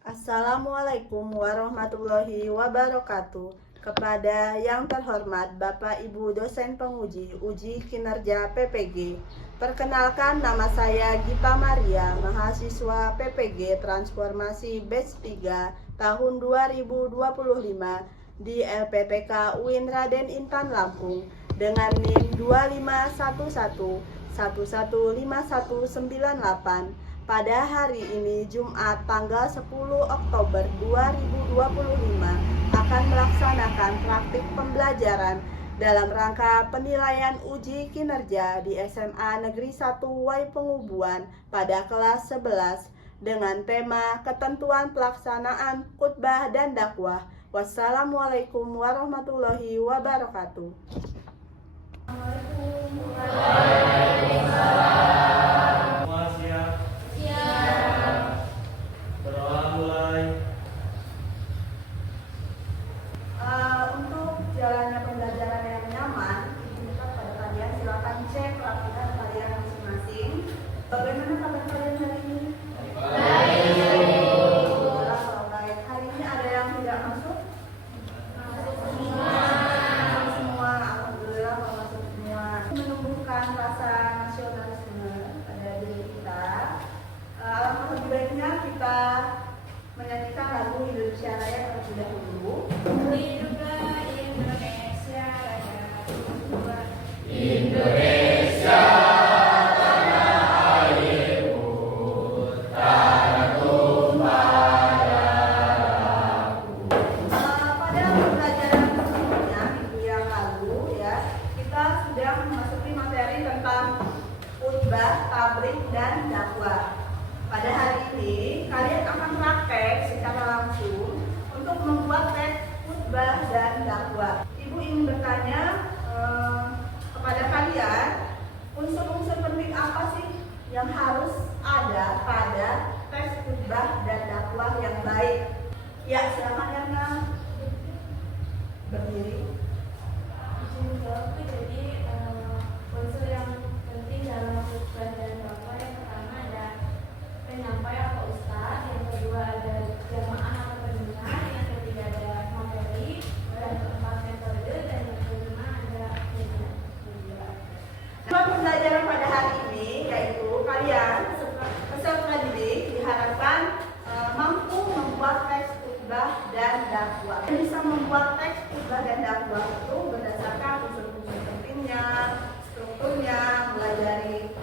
Assalamualaikum warahmatullahi wabarakatuh. Kepada yang terhormat Bapak Ibu dosen penguji uji kinerja PPG. Perkenalkan, nama saya Gita Maria, mahasiswa PPG Transformasi Batch 3 tahun 2025 di LPTK UIN Raden Intan Lampung dengan NIM 2511115198. Pada hari ini Jumat tanggal 10 Oktober 2025 akan melaksanakan praktik pembelajaran dalam rangka penilaian uji kinerja di SMA Negeri 1 Wai Pengubuan pada kelas 11 dengan tema ketentuan pelaksanaan khutbah dan dakwah. Wassalamualaikum warahmatullahi wabarakatuh. Semua siap? Berdoa mulai. Untuk jalannya pembelajaran yang nyaman, minta pada kalian silakan cek aktivitas kalian masing-masing. Bagaimana kabar kalian hari ini? Alhamdulillah, kalau baik. Hari ini ada yang tidak masuk? Masuk semua. Alhamdulillah, kalau masuk semua. Menumbuhkan rasa nasionalisme pada diri kita. Alangkah lebih baiknya kita menyanyikan lagu Indonesia Raya terlebih dahulu. Hiduplah Indonesia Raya. Indonesia tanah airku, tanah tumpah darahku. Pada pembelajaran sebelumnya minggu yang lalu ya, kita sudah memasuki materi tentang khutbah, tablik dan dakwah. Pada hari ini kalian akan praktek secara langsung untuk membuat teks khutbah dan dakwah. Ibu ingin bertanya kepada kalian, unsur-unsur penting apa sih yang harus ada pada teks khutbah dan dakwah yang baik? Ya, silakan Yana. Berdiri. Jadi unsur yang penting dalam khutbah dan dakwah yang pertama ada penyampai atau ustadz, yang kedua ada jamaah atau pendengar, yang ketiga ada materi, dan keempat metode, dan yang kelima ada media. Tujuan pembelajaran pada hari ini yaitu kalian peserta didik diharapkan mampu membuat teks khutbah dan dakwah. Bisa membuat teks khutbah dan dakwah itu berdasarkan unsur-unsur pentingnya, strukturnya, mulai dari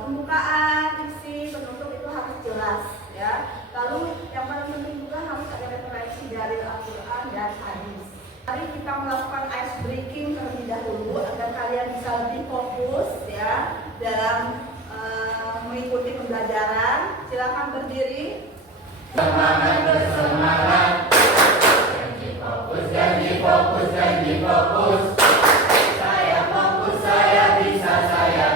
pembukaan, diksi, penutup itu harus jelas ya. Lalu yang paling penting juga harus ada referensi dari Al-Quran dan hadis. Mari kita melakukan ice breaking terlebih dahulu agar kalian bisa lebih fokus ya dalam mengikuti pembelajaran. Silakan berdiri. Semangat bersemangat, janji fokus, janji fokus. Saya fokus, saya bisa, saya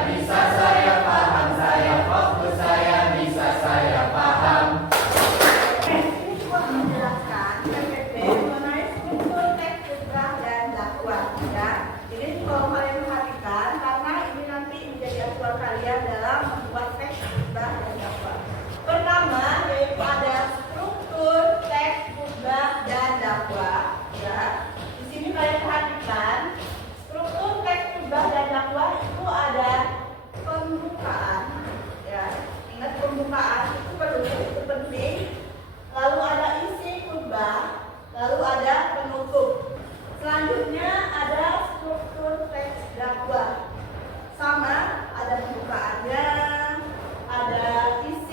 paham, saya fokus, saya bisa, saya paham. Ini cuma menjelaskan PPP mengenai struktur teks khutbah dan dakwah ya. Jadi kalau kalian perhatikan, karena ini nanti menjadi acuan kalian dalam membuat teks khutbah dan dakwah. Pertama yaitu ada struktur teks khutbah dan dakwah ya. Di sini kalian perhatikan struktur teks khutbah dan dakwah itu ada pembukaan ya. Ingat pembukaan itu perlu, itu penting. Lalu ada isi khutbah, lalu ada penutup. Selanjutnya ada struktur teks dakwah. Sama, ada pembukaannya, ada isi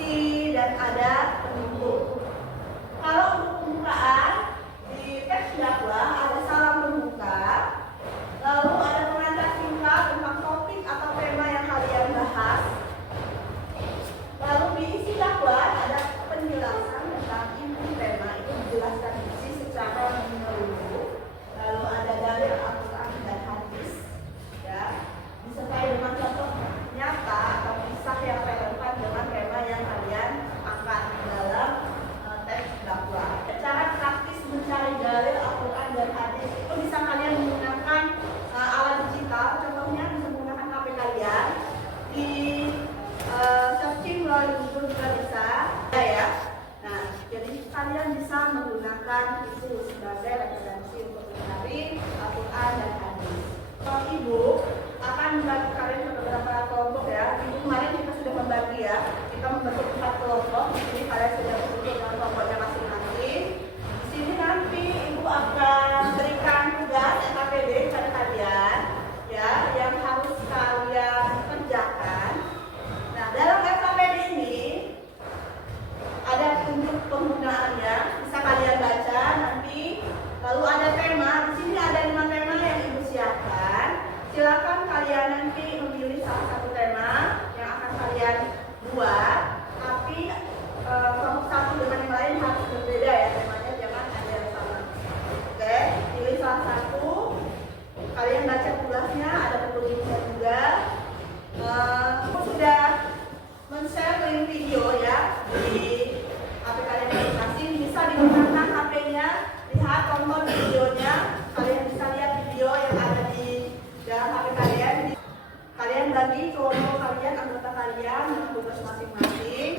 kelompok kalian, anggota kalian dengan tugas masing-masing.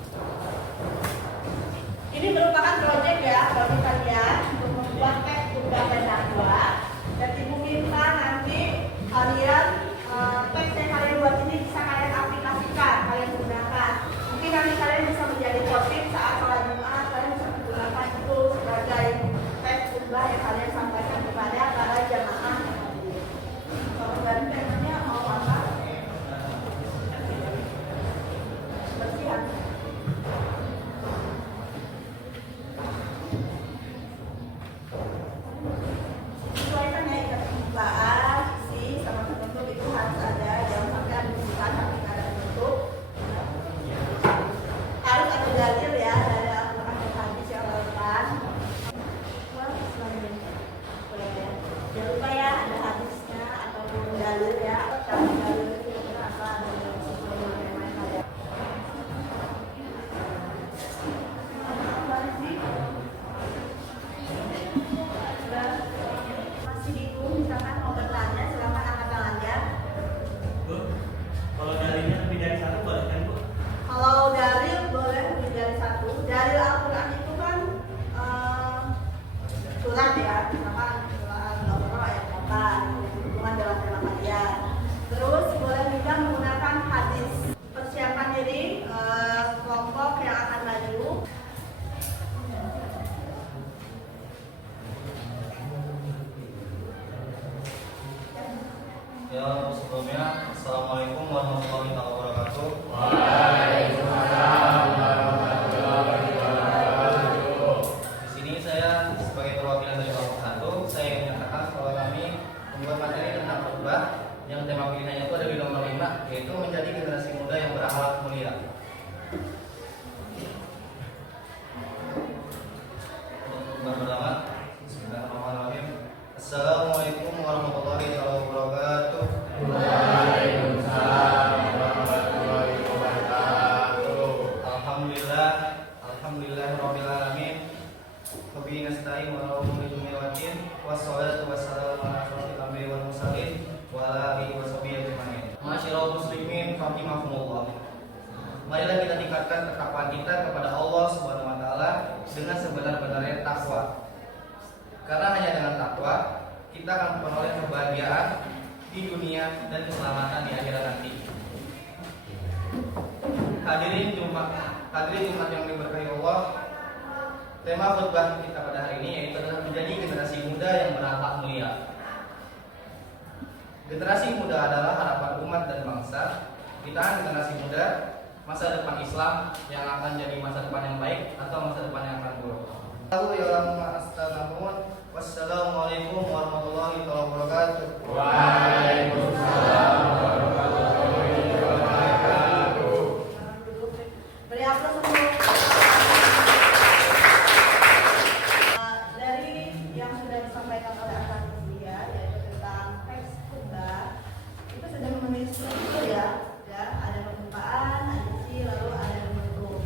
Ini merupakan proyek ya, proyek kalian untuk membuat teks khutbah dan dakwah. Dan ibu minta nanti kalian teks yang kalian buat ini bisa kalian aplikasikan, kalian gunakan. Mungkin nanti kalian bisa menjadi khotib saat sholat Jumat, kalian bisa menggunakan itu sebagai teks khutbah yang kalian sampaikan kepada para jamaah. Kalau dari temanya mau apa? Bersihan. Sesuaikan ya ikat pembukaan, isi sama penutup itu harus ada, jangan sampai ada pembukaan tapi nggak ada penutup. Harus ada dalil ya, dari Al-Quran dan hadis yang relevan. Jangan lupa ya ada hadisnya ataupun dalil ya, kalau dalil itu apa dalil sesuai dengan tema kalian. Masih bingung, misalkan mau bertanya, silakan angkat tangannya. Bu, kalau dalilnya lebih dari satu boleh kan Bu? Kalau dalil boleh lebih dari satu. Dalil Al-Quran itu kan surat ya, misalkan surat Al-Baqarah ayat 8, hubungan dalam tema kalian. Terus boleh juga menggunakan hadis. Persiapkan diri kelompok yang akan maju. Ya, sebelumnya Assalamualaikum warahmatullahi wabarakatuh. Di sini saya sebagai perwakilan dari kelompok 1, saya menyatakan bahwa kami membuat materi tentang khutbah yang tema pilihannya itu ada di nomor 5, yaitu menjadi generasi muda yang berakhlak mulia. Untuk khutbah pertama, Bismillahirrahmanirrahim. Assalamualaikum warahmatullahi wabarakatuh. Alhamdulillah rabbil alamin. Wabihi nasta'in wa ala umuri dunya waddin. Wassalatu wassalamu ala asyrofil anbiya'i wal mursalin wa ala alihi wa sahbihi ajma'in. Ma'asyiral muslimin rahimakumullah. Marilah kita tingkatkan ketakwaan kita kepada Allah Subhanahu wa taala dengan sebenar-benarnya takwa. Karena hanya dengan takwa kita akan memperoleh kebahagiaan di dunia dan keselamatan di akhirat nanti. Hadirin Jumat yang diberkahi Allah, tema khutbah kita pada hari ini yaitu adalah menjadi generasi muda yang berakhlak mulia. Generasi muda adalah harapan umat dan bangsa. Kita generasi muda, masa depan Islam yang akan jadi masa depan yang baik atau masa depan yang akan buruk. Wassalamualaikum warahmatullahi wabarakatuh. Waalaikumsalam warahmatullahi wabarakatuh. Beri aplaus untuk dari yang sudah disampaikan oleh akademisi ya, yaitu tentang teks khutbah. Itu sudah memenuhi struktur ya, ada pembukaan, ada isi, lalu ada penutup.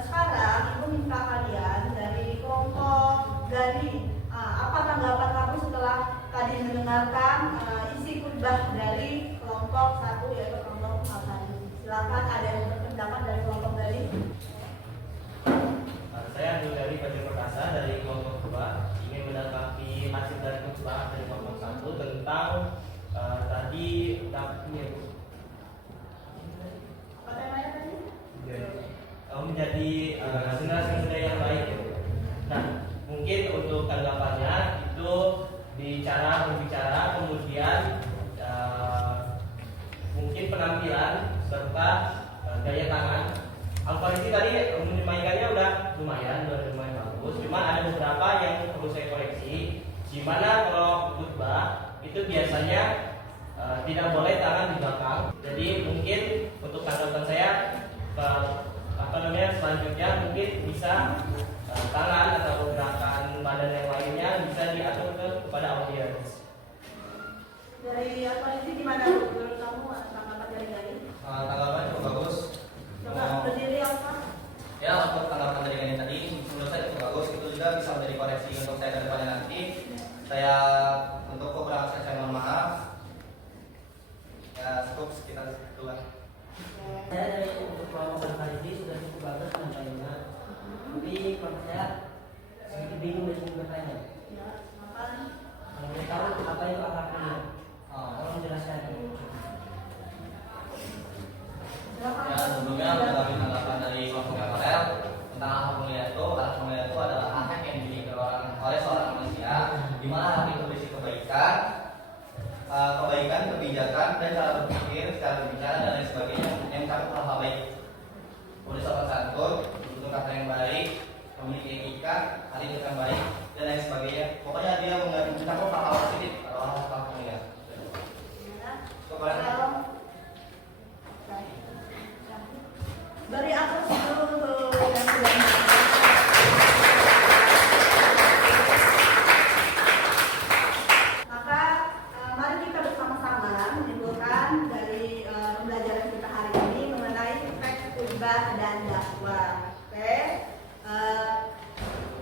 Sekarang ibu minta kalian dari kelompok dari apa tanggapan kamu setelah tadi mendengarkan isi khutbah dari kelompok 1 yaitu kelompok Al-Hadis. Silakan ada yang berpendapat dari kelompok dari. Saya Abdul dari Fajar Perkasa dari kelompok 2 ingin menanggapi hasil dari khutbah dari kelompok 1 tentang tadi ini Apa temanya tadi? menjadi generasi muda yang baik. Nah, mungkin untuk tanggapannya itu berbicara kemudian mungkin penampilan serta gaya tangan. Al-Farisi tadi menyampaikannya udah lumayan bagus. Cuma ada beberapa yang perlu saya koreksi. Gimana kalau khutbah itu biasanya tidak boleh tangan di belakang. Jadi mungkin untuk tanggapan saya selanjutnya mungkin bisa tangan atau gerakan badan yang lainnya bisa diatur kepada audiens. Dari Al-Farisi gimana menurut kamu tanggapan dari? Tanggapan cukup bagus. Coba berdiri apa? Ya, untuk tanggapan dari Gani tadi menurut saya cukup bagus. Itu juga bisa menjadi koreksi untuk saya ke depannya nanti. Saya untuk kekurangan saya mohon maaf. Ya, cukup sekitar itulah. Saya dari untuk pelajaran kali ini sudah cukup bagus menyampaikannya. Tapi kalau saya sedikit bingung dan ingin bertanya. Ya, apa? Kalau boleh tahu apa itu akhlak mulia? Tolong menjelaskan. Silakan. Ya, sebelumnya kami tanggapan dari kelompok Farel tentang akhlak mulia itu adalah akhlak yang dimiliki oleh seorang manusia, di mana akhlak itu berisi kebaikan, kebijakan, dan cara berpikir, cara berbicara dan lain sebagainya yang mencakup hal-hal baik. Boleh sopan santun, untuk kata yang baik, memiliki etika, attitude yang baik, dan lain sebagainya. Pokoknya dia mencakup hal-hal positif atau hal-hal mulia. Beri apresiasi dulu untuk yang sudah maka mari kita bersama-sama menyimpulkan dari pembelajaran kita hari ini mengenai teks khutbah dan dakwah. Oke,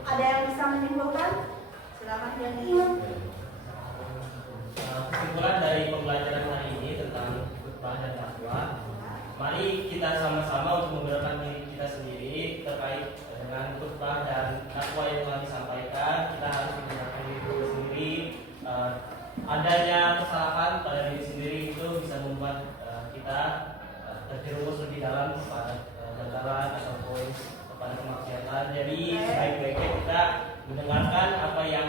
ada yang bisa menyimpulkan? Silakan Yani. Kesimpulan dari pembelajaran hari ini tentang khutbah dan dakwah, mari kita sama-sama untuk membenahi diri kita sendiri terkait dengan khutbah dan dakwah yang telah disampaikan. Kita harus membenahi diri kita sendiri. Adanya kesalahan pada diri sendiri itu bisa membuat kita terjerumus lebih dalam kepada kegagalan ataupun kepada kemaksiatan. Jadi sebaik-baiknya kita mendengarkan apa yang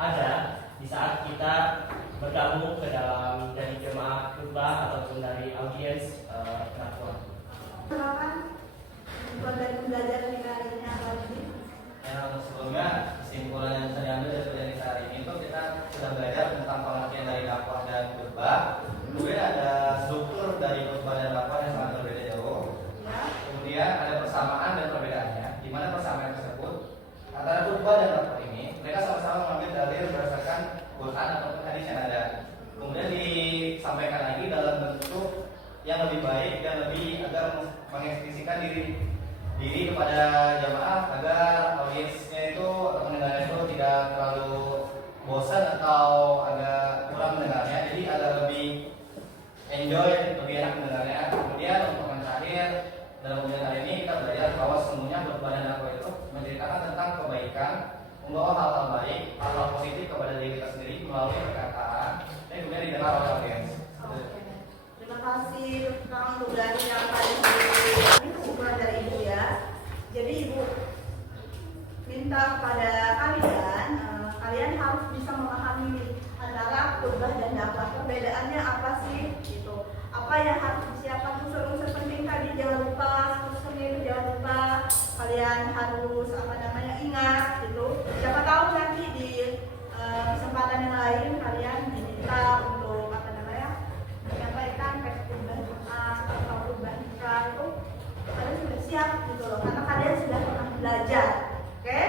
ada di saat kita bergabung ke dalam dari jemaah khutbah ataupun dari audiens dakwah. Silakan. Buat dari pembelajaran kita hari ini apa lagi? Ya, sebelumnya kesimpulan yang saya ambil dari pelajaran hari ini itu kita sudah belajar tentang pengertian dari dakwah dan khutbah. Kemudian ada struktur dari khutbah dan dakwah yang sangat berbeda jauh. Ya. Kemudian ada persamaan dan perbedaannya. Di mana persamaan tersebut antara khutbah dan dakwah ini mereka sama-sama mengambil dalil berdasarkan Quran ataupun hadis yang ada. Kemudian disampaikan lagi dalam bentuk yang lebih baik dan lebih agar mengekspresikan diri kepada jamaah agar audiensnya itu atau mendengarnya itu tidak terlalu bosan atau agak kurang mendengarnya, jadi agak lebih enjoy, lebih enak mendengarnya. Kemudian untuk yang terakhir dalam ujian hari ini kita belajar bahwa sesungguhnya khutbah dan dakwah itu menceritakan tentang kebaikan, membawa hal-hal baik, hal-hal positif kepada diri kita sendiri melalui perkataan dan kemudian didengar oleh audiens. Oke. Terima kasih Kang untuk berani yang tadi. Ini kesimpulan dari Ibu ya. Jadi Ibu minta kepada kalian, kalian harus bisa memahami antara khutbah dan dakwah. Perbedaannya apa sih? Gitu. Apa yang harus disiapkan unsur-unsur penting tadi jangan lupa, unsur-unsurnya itu jangan lupa. Kalian harus ingat gitu. Siapa tahu nanti di kesempatan yang lain kalian diminta untuk menyampaikan teks khutbah Jumat atau khutbah nikah itu kalian sudah siap gitu loh, karena kalian sudah pernah belajar. Oke?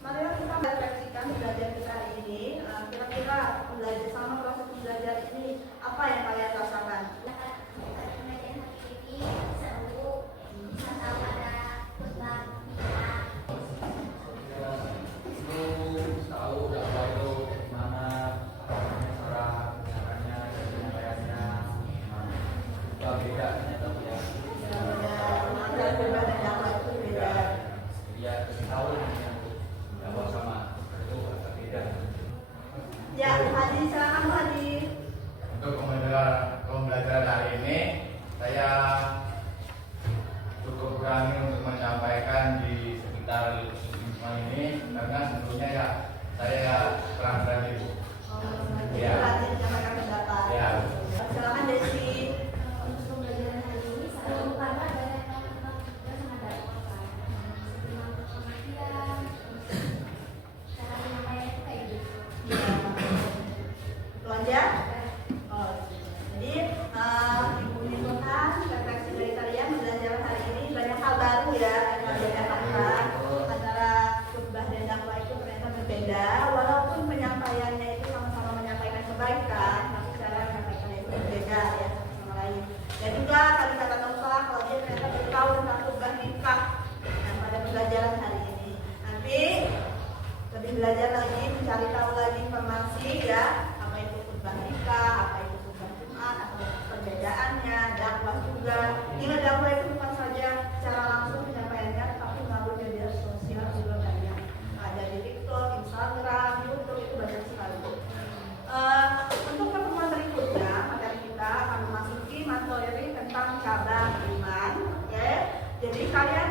Marilah kita refleksikan belajar kita hari ini. Kira-kira belajar sama proses belajar ini apa yang kalian rasakan? Ya, Hadi, silakan Hadi. Untuk pembelajaran hari ini saya cukup berani untuk menyampaikan di sekitar semua ini karena sebelumnya ya saya kurang berani. Ya. Berani menyampaikan pendapat. Ya. Silakan Desi. Untuk pembelajaran hari ini saya karena banyak banget kita sangat dakwah kan. Tentang pengertian, cara menyampaikan itu kayak gitu. Itu aja. Oh, jadi Ibu menyimpulkan kalian